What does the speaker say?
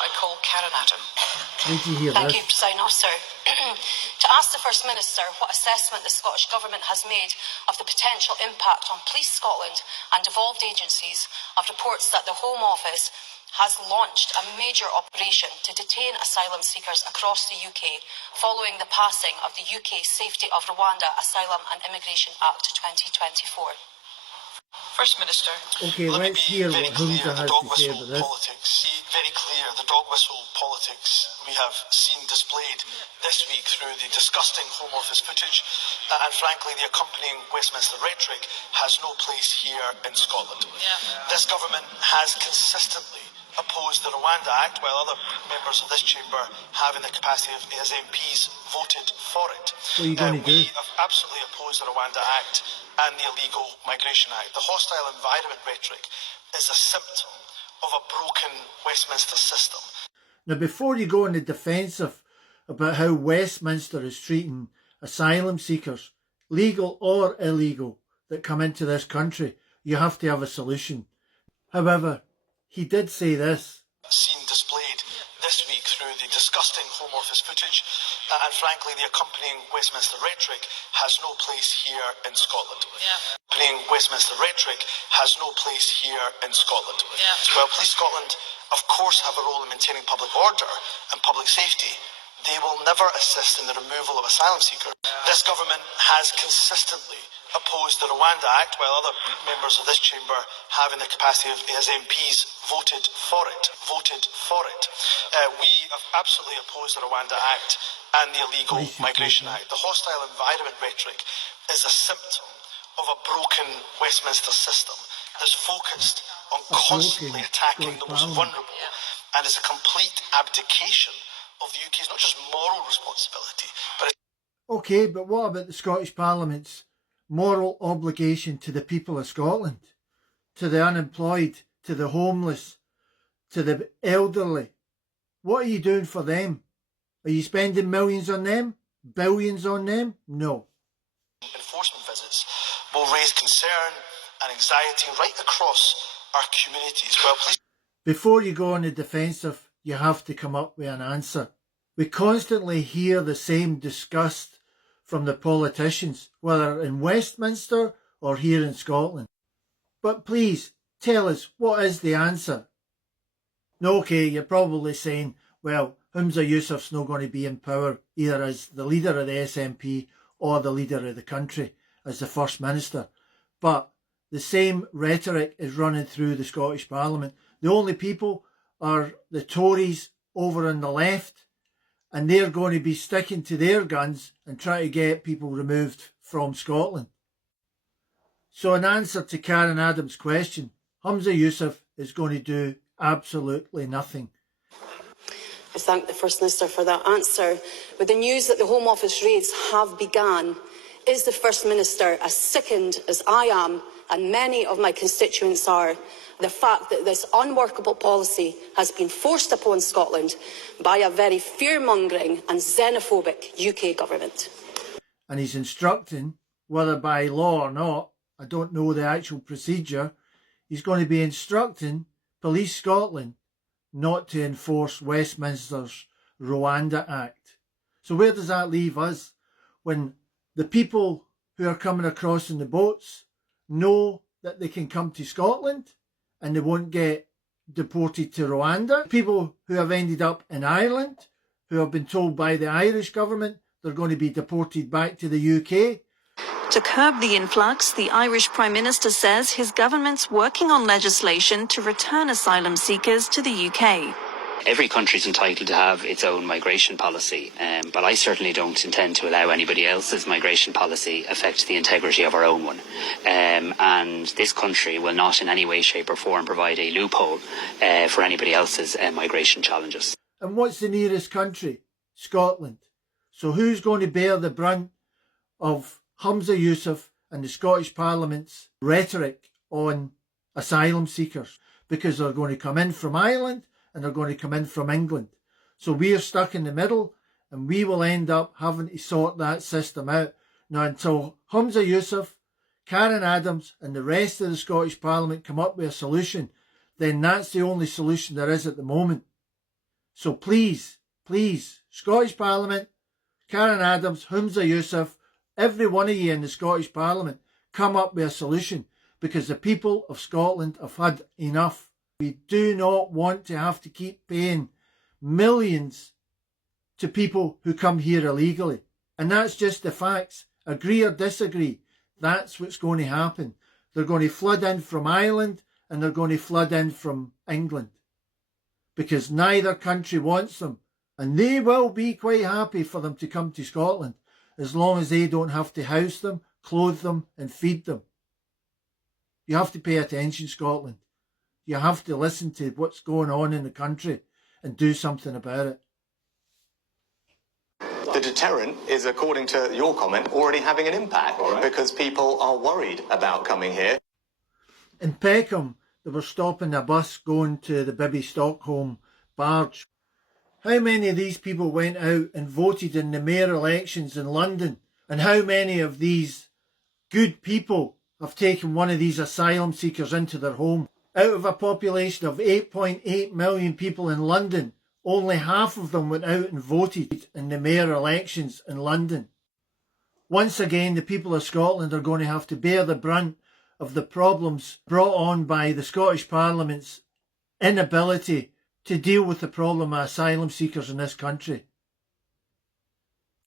I call Karen Adam. Did you hear Thank this? you, Presiding Officer. To ask the First Minister what assessment the Scottish Government has made of the potential impact on Police Scotland and devolved agencies of reports that the Home Office has launched a major operation to detain asylum seekers across the UK following the passing of the UK Safety of Rwanda Asylum and Immigration Act 2024. First Minister, Okay, let me let's be hear very what clear, Humza the has dog to say whistle about this. politics. Be very clear, the dog whistle politics we have seen displayed this week through the disgusting Home Office footage and frankly the accompanying Westminster rhetoric has no place here in Scotland. This government has consistently opposed the Rwanda Act, while other members of this chamber have, in the capacity of as MPs, voted for it. What are you going to do? We have absolutely opposed the Rwanda Act and the Illegal Migration Act. The hostile environment rhetoric is a symptom of a broken Westminster system. Now, before you go on the defensive about how Westminster is treating asylum seekers, legal or illegal, that come into this country, you have to have a solution. However, he did say this. Seen displayed this week through the disgusting Home Office footage and frankly the accompanying Westminster rhetoric has no place here in Scotland. Accompanying Westminster rhetoric has no place here in Scotland. Well, Police Scotland of course have a role in maintaining public order and public safety. They will never assist in the removal of asylum seekers. This government has consistently opposed the Rwanda Act, while other members of this chamber have, in the capacity of as MPs, voted for it. We have absolutely opposed the Rwanda Act and the Illegal Migration Act. The hostile environment rhetoric is a symptom of a broken Westminster system that's focused on constantly attacking the most vulnerable and is a complete abdication of the UK's not just moral responsibility, but Okay, but what about the Scottish Parliament's moral obligation to the people of Scotland, to the unemployed, to the homeless, to the elderly? What are you doing for them? Are you spending millions on them? Billions on them? No. Enforcement visits will raise concern and anxiety right across our communities. Well, please. Before you go on the defensive, you have to come up with an answer. We constantly hear the same disgust from the politicians, whether in Westminster or here in Scotland. But please, tell us, what is the answer? No, okay, you're probably saying, well, Humza Yousaf's not going to be in power either as the leader of the SNP or the leader of the country as the First Minister. But the same rhetoric is running through the Scottish Parliament. The only people are the Tories over on the left, and they're going to be sticking to their guns and try to get people removed from Scotland. So in answer to Karen Adams' question, Humza Yousaf is going to do absolutely nothing. I thank the First Minister for that answer. With the news that the Home Office raids have begun, is the First Minister as sickened as I am, and many of my constituents are, the fact that this unworkable policy has been forced upon Scotland by a very fear-mongering and xenophobic UK government? And he's instructing, whether by law or not, I don't know the actual procedure, he's going to be instructing Police Scotland not to enforce Westminster's Rwanda Act. So where does that leave us when the people who are coming across in the boats know that they can come to Scotland and they won't get deported to Rwanda? People who have ended up in Ireland, who have been told by the Irish government they're going to be deported back to the UK. To curb the influx, the Irish Prime Minister says his government's working on legislation to return asylum seekers to the UK. Every country is entitled to have its own migration policy, but I certainly don't intend to allow anybody else's migration policy affect the integrity of our own one. And this country will not in any way, shape or form provide a loophole for anybody else's migration challenges. And what's the nearest country? Scotland. So who's going to bear the brunt of Humza Yousaf and the Scottish Parliament's rhetoric on asylum seekers? Because they're going to come in from Ireland and they're going to come in from England. So we're stuck in the middle and we will end up having to sort that system out. Now, until Humza Yousaf, Karen Adams and the rest of the Scottish Parliament come up with a solution, then that's the only solution there is at the moment. So please, please, Scottish Parliament, Karen Adams, Humza Yousaf, every one of you in the Scottish Parliament, come up with a solution, because the people of Scotland have had enough. We do not want to have to keep paying millions to people who come here illegally. And that's just the facts. Agree or disagree, that's what's going to happen. They're going to flood in from Ireland and they're going to flood in from England, because neither country wants them. And they will be quite happy for them to come to Scotland, as long as they don't have to house them, clothe them and feed them. You have to pay attention, Scotland. You have to listen to what's going on in the country and do something about it. The deterrent is, according to your comment, already having an impact, because people are worried about coming here. In Peckham, they were stopping a bus going to the Bibby Stockholm barge. How many of these people went out and voted in the mayor elections in London? And how many of these good people have taken one of these asylum seekers into their home? Out of a population of 8.8 million people in London, only half of them went out and voted in the mayor elections in London. Once again, the people of Scotland are going to have to bear the brunt of the problems brought on by the Scottish Parliament's inability to deal with the problem of asylum seekers in this country.